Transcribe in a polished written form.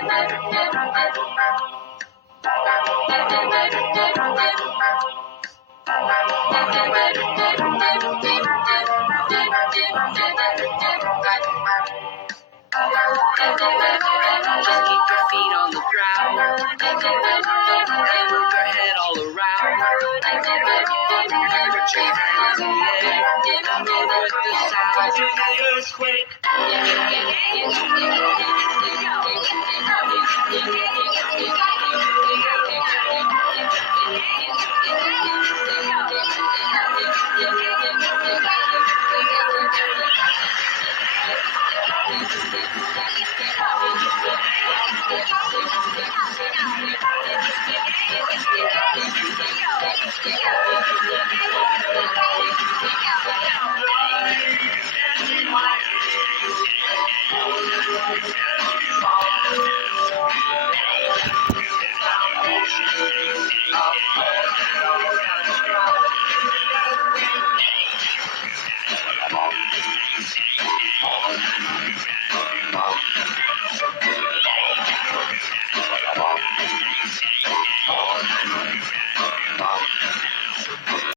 Just keep your feet on the ground and move your head all around. Put your hands in the air and move with the sound of the earthquake.